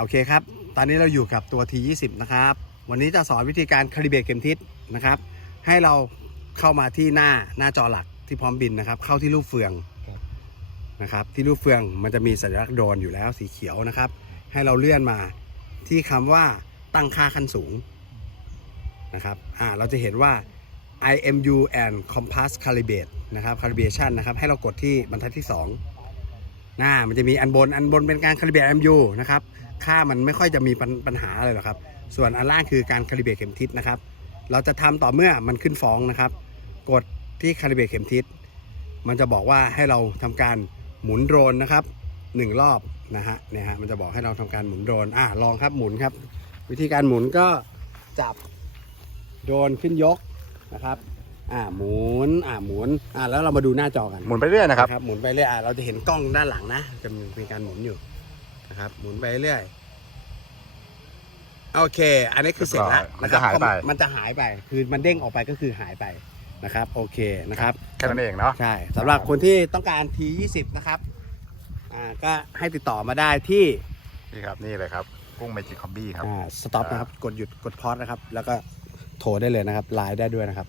โอเคครับ ตอนนี้เราอยู่กับตัว T20 นะครับ วันนี้จะสอนวิธีการคาลิเบตเข็มทิศนะครับ ให้เราเข้ามาที่หน้าหน้าจอหลักที่พร้อมบินนะครับ เข้าที่รูปเฟืองนะครับ ที่รูปเฟืองมันจะมีสัญลักษณ์โดนอยู่แล้วสีเขียวนะครับ ให้เราเลื่อนมาที่คำว่าตั้งค่าขั้นสูงนะครับ อ่า เราจะเห็นว่า IMU and Compass Calibrate นะครับ Calibration นะครับ ให้เรากดที่บรรทัดที่ 2 น้ามันจะมีอันบนอันบนเป็นการ Calibrate IMU นะครับค่ามันไม่ค่อยจะมีปัญปญหาอะไรหรอกครับ ส่วนอันล่างคือการ Calibrate เข็มทิศนะครับ เราจะทำต่อเมื่อมันขึ้นฟองนะครับ กดที่ Calibrate เข็มทิศมันจะบอกว่าให้เราทำการหมุนโดรนนะครับหนึ่งรอบนะฮะเนี่ยฮะมันจะบอกให้เราทำการหมุนโดรนอะลองครับหมุนครับ วิธีการหมุนก็จับโดรนขึ้นยกนะครับ อ่าหมุนอ่าหมุนอ่าแล้วเรามาดูหน้าจอกันหมุนไปเรื่อยนะครับหมุนไปเรื่อยอะเราจะเห็นกล้องด้านหลังนะ จะมีการหมุนอยู่นะครับหมุนไปเรื่อยโอเค อันนี้คือเสร็จแล้วมันจะหายไป มันจะหายไป คือมันเด้งออกไปก็คือหายไปนะครับ โอเคนะครับแค่นั้นเองเนาะใช่สำหรับคนที่ต้องการ T20 นะครับอ่าก็ให้ติดต่อมาได้ที่นี่ครับนี่เลยครับกุ้งเมจิคอมบี้ครับอ่าสต็อปนะครับกดหยุดกดพอสนะครับ แล้วก็โทรได้เลยนะครับไลน์ได้ด้วยนะครับ